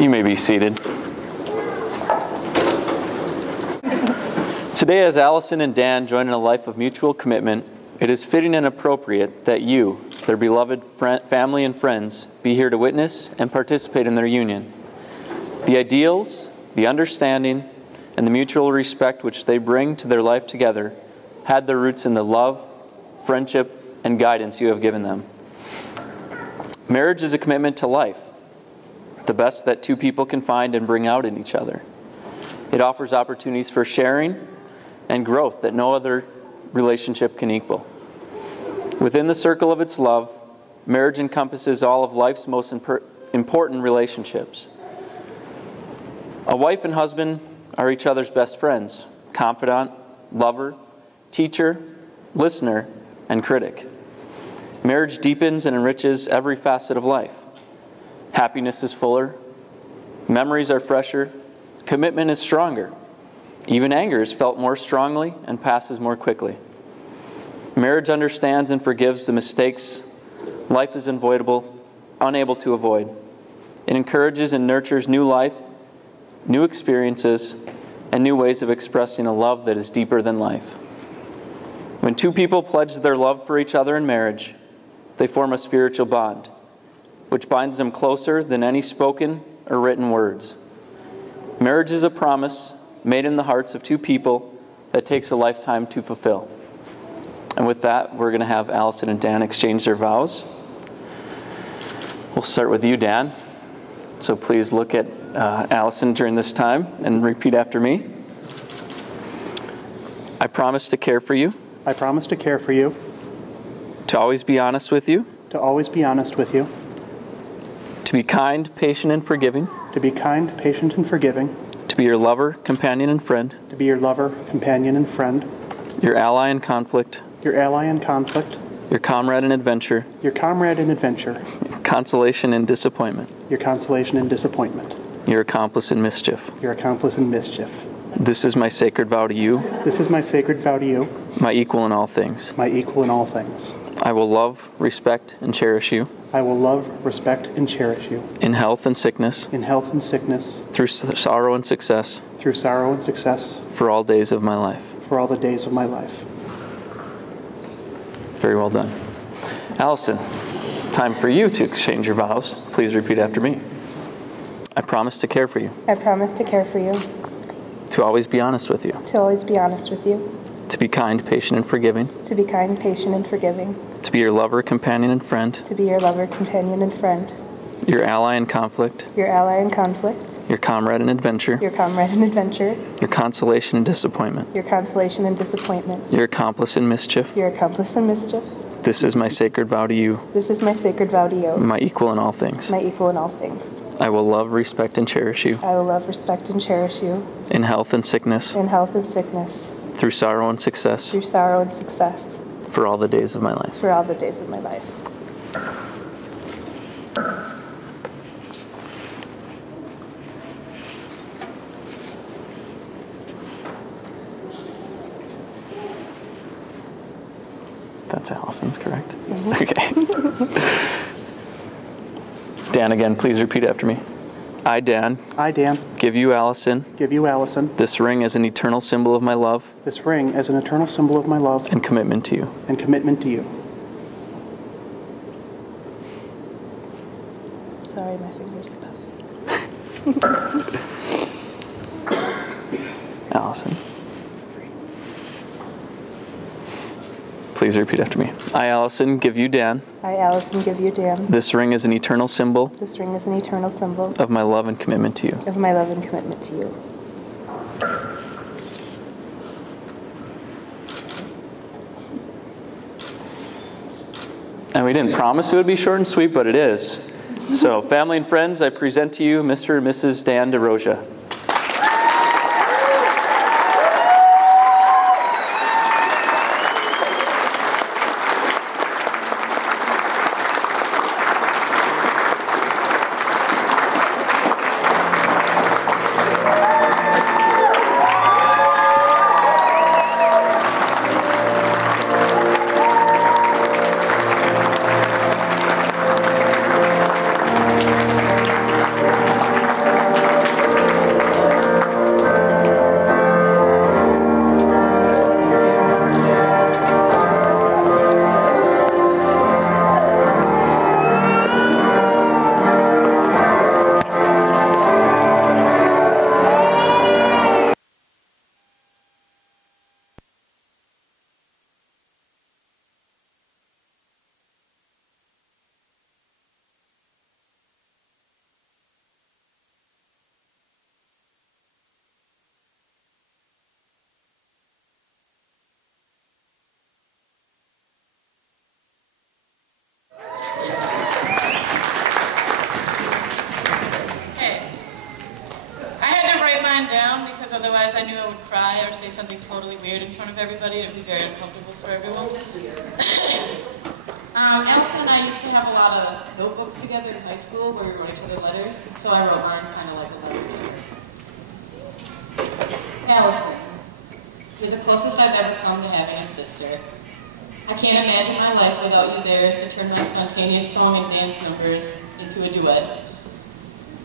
You may be seated. Today, as Allison and Dan join in a life of mutual commitment, it is fitting and appropriate that you, their beloved family and friends, be here to witness and participate in their union. The ideals, the understanding, and the mutual respect which they bring to their life together had their roots in the love, friendship, and guidance you have given them. Marriage is a commitment to life, the best that two people can find and bring out in each other. It offers opportunities for sharing and growth that no other relationship can equal. Within the circle of its love, marriage encompasses all of life's most important relationships. A wife and husband are each other's best friends, confidant, lover, teacher, listener, and critic. Marriage deepens and enriches every facet of life. Happiness is fuller, memories are fresher, commitment is stronger. Even anger is felt more strongly and passes more quickly. Marriage understands and forgives the mistakes life is unable to avoid. It encourages and nurtures new life, new experiences, and new ways of expressing a love that is deeper than life. When two people pledge their love for each other in marriage, they form a spiritual bond, which binds them closer than any spoken or written words. Marriage is a promise made in the hearts of two people that takes a lifetime to fulfill. And with that, we're going to have Allison and Dan exchange their vows. We'll start with you, Dan. So please look at Allison during this time and repeat after me. I promise to care for you. I promise to care for you. To always be honest with you. To always be honest with you. To be kind, patient, and forgiving. To be kind, patient, and forgiving. To be your lover, companion, and friend. To be your lover, companion, and friend. Your ally in conflict. Your ally in conflict. Your comrade in adventure. Your comrade in adventure. Your consolation in disappointment. Your consolation in disappointment. Your accomplice in mischief. Your accomplice in mischief. This is my sacred vow to you. This is my sacred vow to you. My equal in all things. My equal in all things. I will love, respect, and cherish you. I will love, respect, and cherish you. In health and sickness. In health and sickness. Through sorrow and success. Through sorrow and success. For all days of my life. For all the days of my life. Very well done. Allison, time for you to exchange your vows. Please repeat after me. I promise to care for you. I promise to care for you. To always be honest with you. To always be honest with you. To be kind, patient, and forgiving. To be kind, patient, and forgiving. To be your lover, companion, and friend. To be your lover, companion, and friend. Your ally in conflict. Your ally in conflict. Your comrade in adventure. Your comrade in adventure. Your consolation in disappointment. Your consolation in disappointment. Your accomplice in mischief. Your accomplice in mischief. This is my sacred vow to you. This is my sacred vow to you. My equal in all things. My equal in all things. I will love, respect, and cherish you. I will love, respect, and cherish you. In health and sickness. In health and sickness. Through sorrow and success. Through sorrow and success. For all the days of my life. For all the days of my life. That's Allison's, correct? Mm-hmm. Okay. Dan, again, please repeat after me. I, Dan. I, Dan. Give you, Allison. Give you, Allison. This ring as an eternal symbol of my love. This ring as an eternal symbol of my love. And commitment to you. And commitment to you. Sorry, my fingers are tough. Allison. Please repeat after me. I, Allison, give you, Dan. I, Allison, give you, Dan. This ring is an eternal symbol. This ring is an eternal symbol. Of my love and commitment to you. Of my love and commitment to you. And we didn't promise it would be short and sweet, but it is. So, family and friends, I present to you Mr. and Mrs. Dan DeRosia. sign down because otherwise I knew I would cry or say something totally weird in front of everybody. It would be very uncomfortable for everyone. Allison and I used to have a lot of notebooks together in high school where we wrote each other letters, so I wrote mine kind of like a letter. Allison, you're the closest I've ever come to having a sister. I can't imagine my life without you there to turn my spontaneous song and dance numbers into a duet.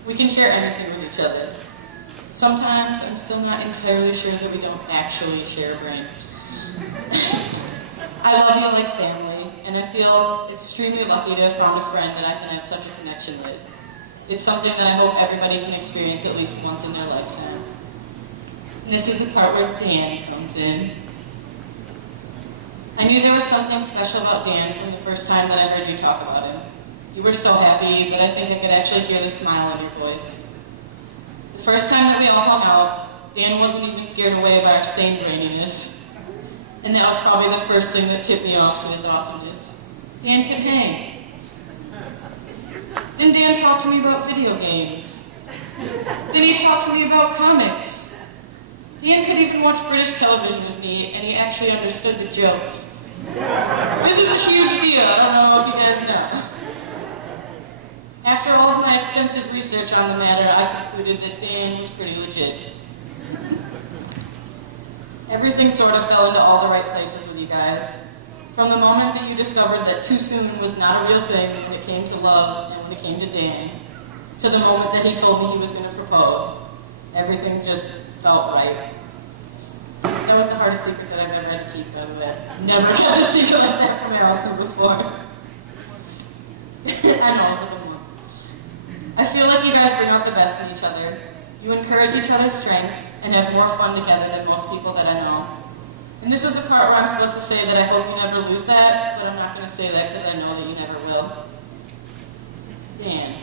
We can share anything with each other. Sometimes I'm still not entirely sure that we don't actually share a brain. I love you like family, and I feel extremely lucky to have found a friend that I can have such a connection with. It's something that I hope everybody can experience at least once in their lifetime. And this is the part where Dan comes in. I knew there was something special about Dan from the first time that I heard you talk about him. You were so happy, but I think I could actually hear the smile in your voice. The first time that we all hung out, Dan wasn't even scared away by our same braininess. And that was probably the first thing that tipped me off to his awesomeness. Dan could hang. Then Dan talked to me about video games. Then he talked to me about comics. Dan could even watch British television with me, and he actually understood the jokes. This is a huge deal, I don't know if you guys know. After all of my extensive research on the matter, I concluded that Dan was pretty legit. Everything sort of fell into all the right places with you guys. From the moment that you discovered that too soon was not a real thing when it came to love and when it came to Dan, to the moment that he told me he was going to propose, everything just felt right. That was the hardest secret that I've ever had to keep, by the way. Never had a secret like that from Allison before. I know, it's a good one. I feel like you guys bring out the best in each other. You encourage each other's strengths and have more fun together than most people that I know. And this is the part where I'm supposed to say that I hope you never lose that, but I'm not going to say that because I know that you never will. Dan,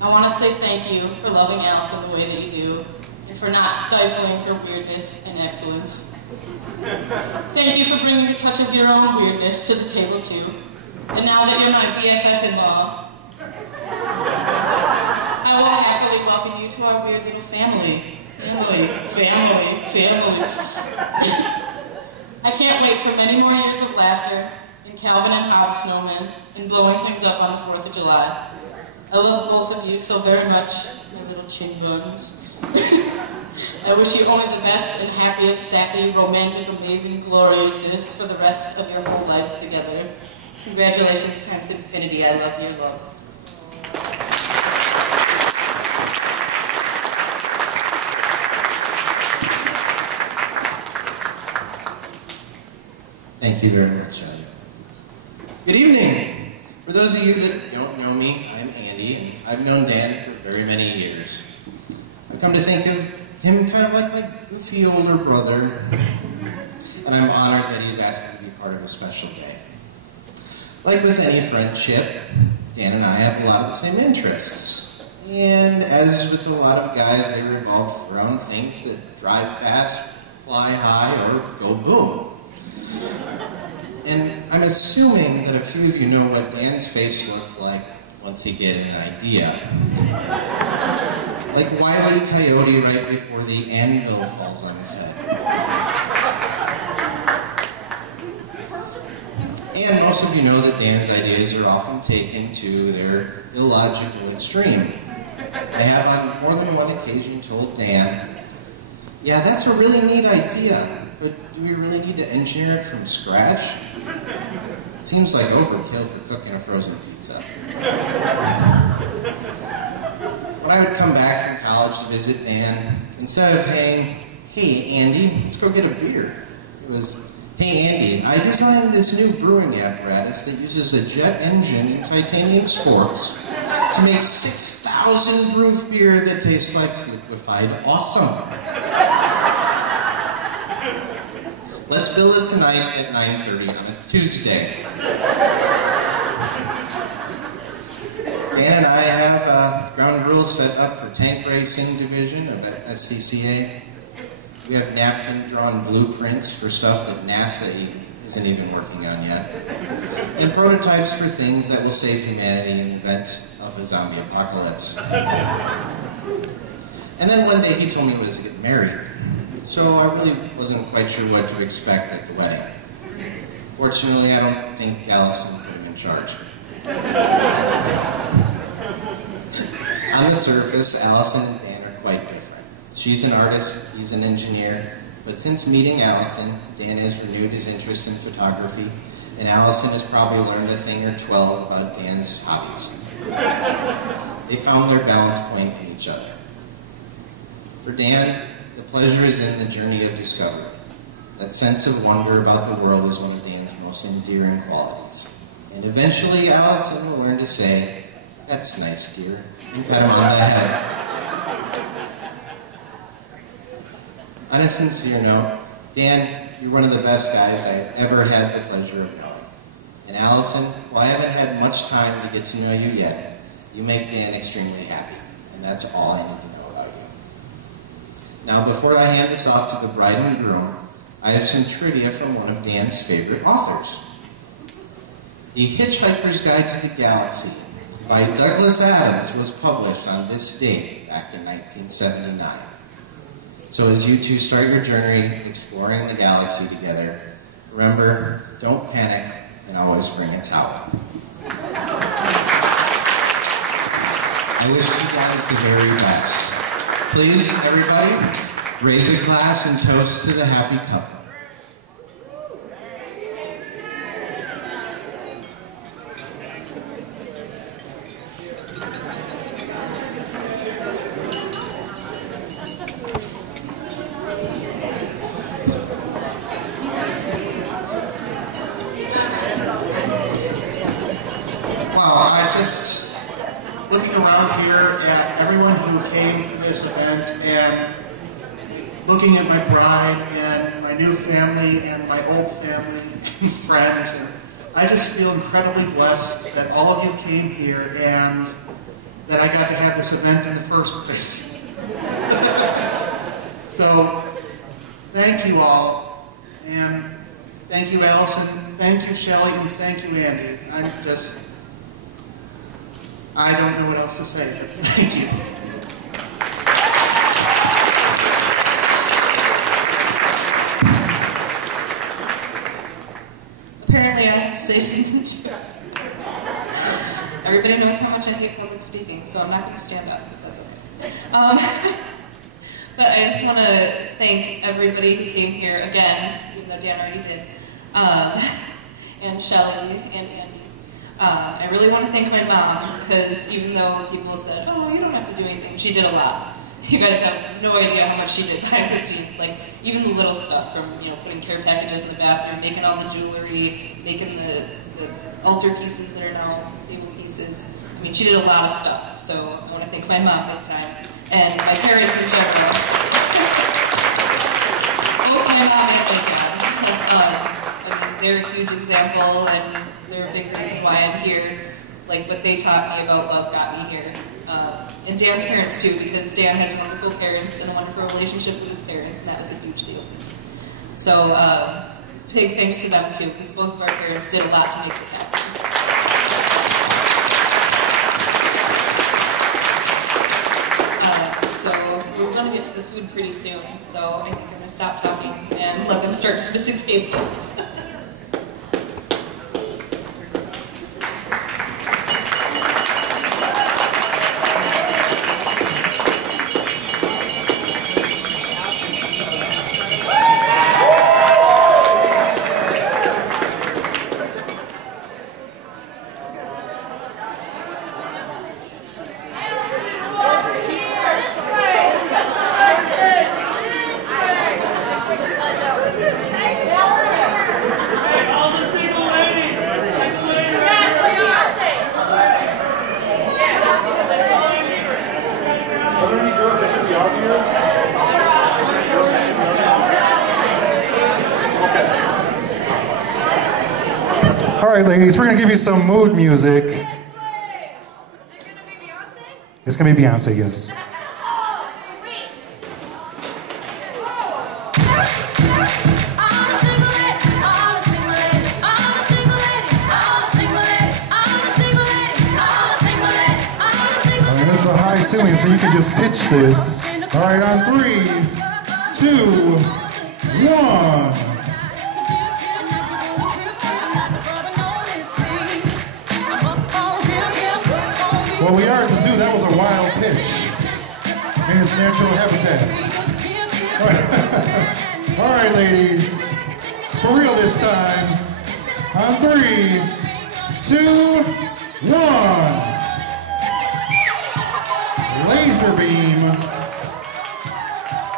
I want to say thank you for loving Allison the way that you do, and for not stifling her weirdness and excellence. Thank you for bringing a touch of your own weirdness to the table too. And now that you're my BFF-in-law, I will happily welcome you to our weird little family. Family. I can't wait for many more years of laughter, and Calvin and Hobbes snowmen, and blowing things up on the 4th of July. I love both of you so very much, your little chin buns. I wish you only the best and happiest, sappy, romantic, amazing, gloriousness for the rest of your whole lives together. Congratulations times infinity. I love your love. Thank you very much, John. Good evening. For those of you that don't know me, I'm Andy, and I've known Dan for very many years. I've come to think of him kind of like my goofy older brother, and I'm honored that he's asked me to be part of a special day. Like with any friendship, Dan and I have a lot of the same interests. And as with a lot of guys, they revolve around things that drive fast, fly high, or go boom. And I'm assuming that a few of you know what Dan's face looks like once he gets an idea. Like Wile E. Coyote right before the anvil falls on his head. And most of you know that Dan's ideas are often taken to their illogical extreme. I have on more than one occasion told Dan, yeah, that's a really neat idea, but do we really need to engineer it from scratch? It seems like overkill for cooking a frozen pizza. When I would come back from college to visit Dan, instead of saying, hey, Andy, let's go get a beer, it was, hey, Andy, I designed this new brewing apparatus that uses a jet engine and titanium sports to make 6,000 proof beer that tastes like liquefied awesome. Let's build it tonight at 9:30 on a Tuesday. Dan and I have ground rules set up for tank racing division of SCCA. We have napkin-drawn blueprints for stuff that NASA isn't even working on yet. And prototypes for things that will save humanity in the event of a zombie apocalypse. And And then one day he told me he was to get married. So I really wasn't quite sure what to expect at the wedding. Fortunately, I don't think Allison put him in charge. On the surface, Allison and Dan are quite different. She's an artist, he's an engineer, but since meeting Allison, Dan has renewed his interest in photography, and Allison has probably learned a thing or 12 about Dan's hobbies. They found their balance point in each other. For Dan, the pleasure is in the journey of discovery. That sense of wonder about the world is one of Dan's most endearing qualities. And eventually, Allison will learn to say, "That's nice, dear," and pat him on the head. On a sincere note, Dan, you're one of the best guys I've ever had the pleasure of knowing. And Allison, while I haven't had much time to get to know you yet, you make Dan extremely happy. And that's all I need to know about you. Now, before I hand this off to the bride and groom, I have some trivia from one of Dan's favorite authors. The Hitchhiker's Guide to the Galaxy by Douglas Adams was published on this date back in 1979. So as you two start your journey exploring the galaxy together, remember, don't panic and always bring a towel. I wish you guys the very best. Please, everybody, raise a glass and toast to the happy couple. Looking around here at everyone who came to this event and looking at my bride and my new family and my old family and friends, and I just feel incredibly blessed that all of you came here and that I got to have this event in the first place. So, thank you all, and thank you, Allison, thank you, Shelley, and thank you, Andy. I don't know what else to say, but thank you. Apparently I have to say something too. Everybody knows how much I hate public speaking, so I'm not going to stand up, if that's okay. But I just want to thank everybody who came here again, even though Dan already did, and Shelley and Andy. I really want to thank my mom, because even though people said, "Oh, you don't have to do anything," she did a lot. You guys have no idea how much she did behind the scenes. Like, even the little stuff from, putting care packages in the bathroom, making all the jewelry, making the altar pieces that are now table pieces. I mean, she did a lot of stuff. So I want to thank my mom big time. And my parents in general. Both my mom and my dad. They're a huge example, and they're a big reason why I'm here. Like, what they taught me about love got me here. And Dan's parents too, because Dan has wonderful parents and a wonderful relationship with his parents, and that was a huge deal for me. So, big thanks to them too, because both of our parents did a lot to make this happen. So, we're going to get to the food pretty soon, so I think I'm going to stop talking and let them start dismissing tables. All right, ladies, we're going to give you some mood music. Is it going to be Beyonce? It's going to be Beyonce, yes. Oh, sweet. This is a high ceiling, so you can just pitch this. All right, on 3, 2, 1. Well, we are at the zoo. That was a wild pitch in its natural habitat. All right, ladies. For real this time. On 3, 2, 1. Laser beam.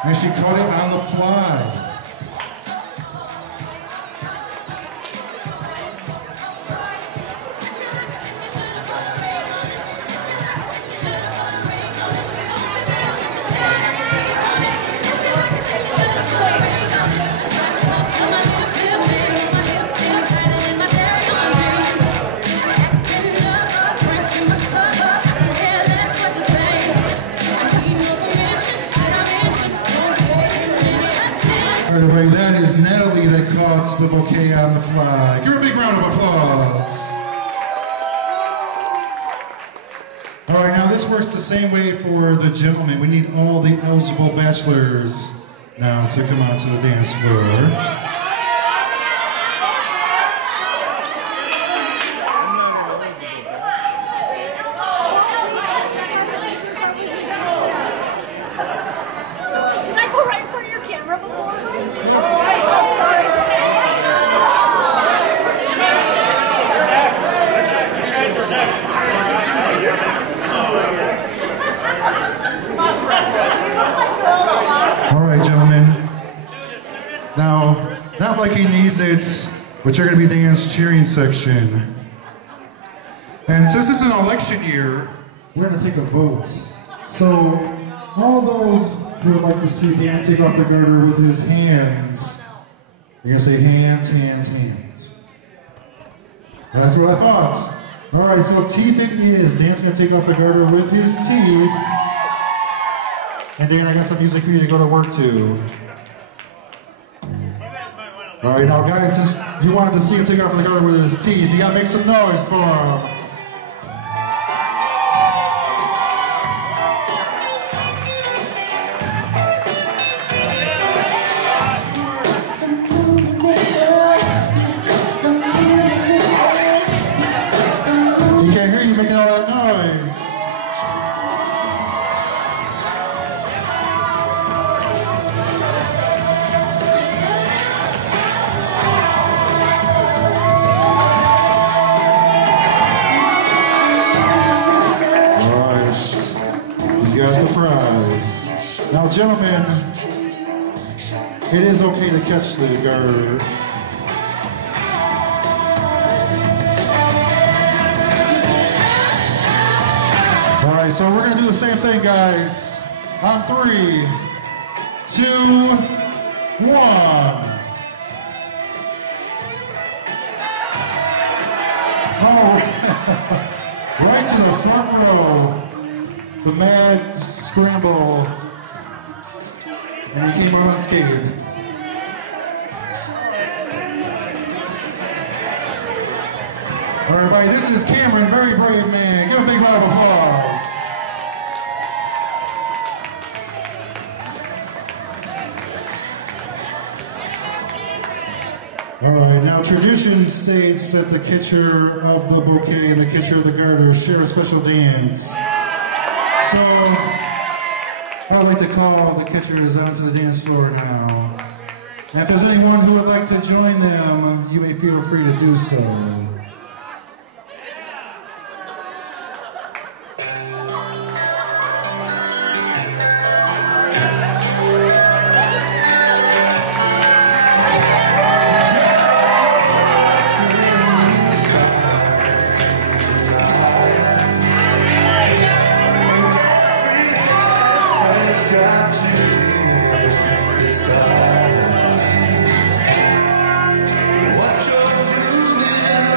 And she caught it on the fly. Everybody, that is Natalie that caught the bouquet on the fly. Give her a big round of applause. All right, now this works the same way for the gentlemen. We need all the eligible bachelors now to come out to the dance floor. Not like he needs it, but you're going to be dance cheering section. And since it's an election year, we're going to take a vote. So all those who would like to see Dan take off the garter with his hands, you're going to say hands, hands, hands. That's what I thought. All right, so teeth it is. Dan's going to take off the garter with his teeth. And Dan, I got some music for you to go to work to. All right, now guys, since you wanted to see him take off the garter with his teeth, you gotta make some noise for him. You can't hear you making all that noise. Got the prize. Now, gentlemen, it is okay to catch the garter. All right, so we're gonna do the same thing, guys. On 3, 2, 1. Oh, right to the front row. The mad scramble, and he came out unscathed. All right, everybody, this is Cameron, very brave man. Give him a big round of applause. All right, now tradition states that the catcher of the bouquet and the catcher of the garter share a special dance. So, I would like to call the catchers out to the dance floor now. And if there's anyone who would like to join them, you may feel free to do so. What you're doing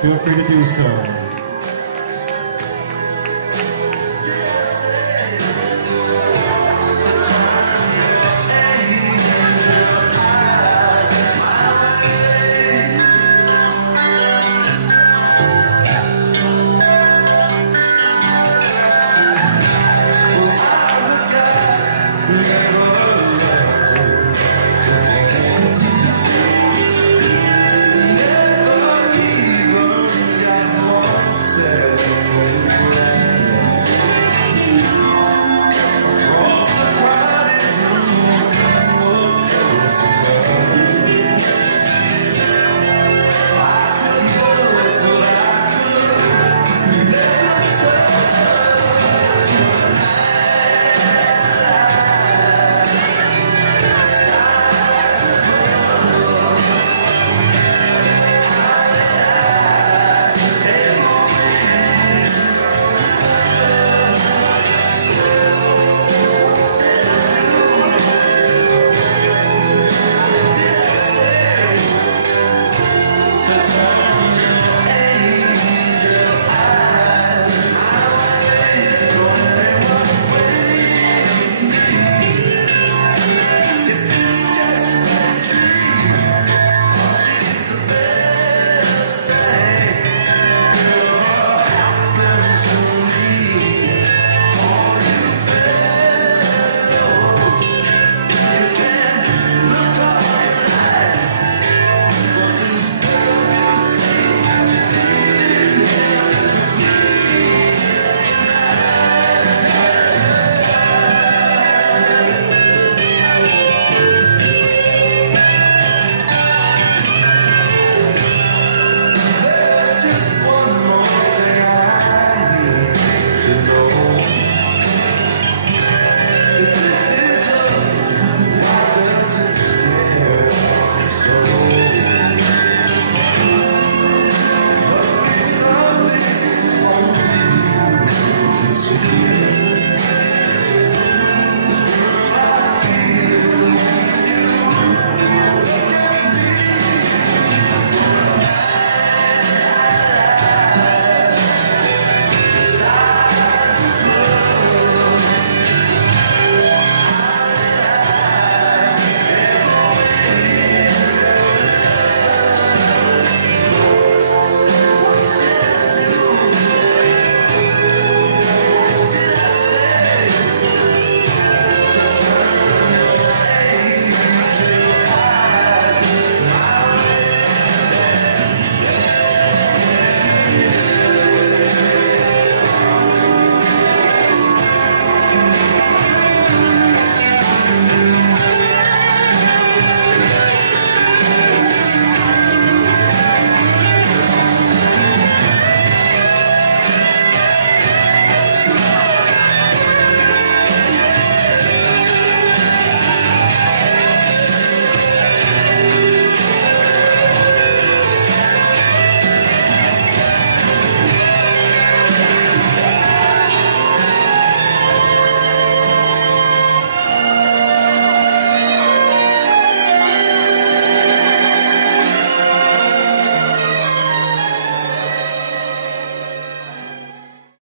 feel free to do so.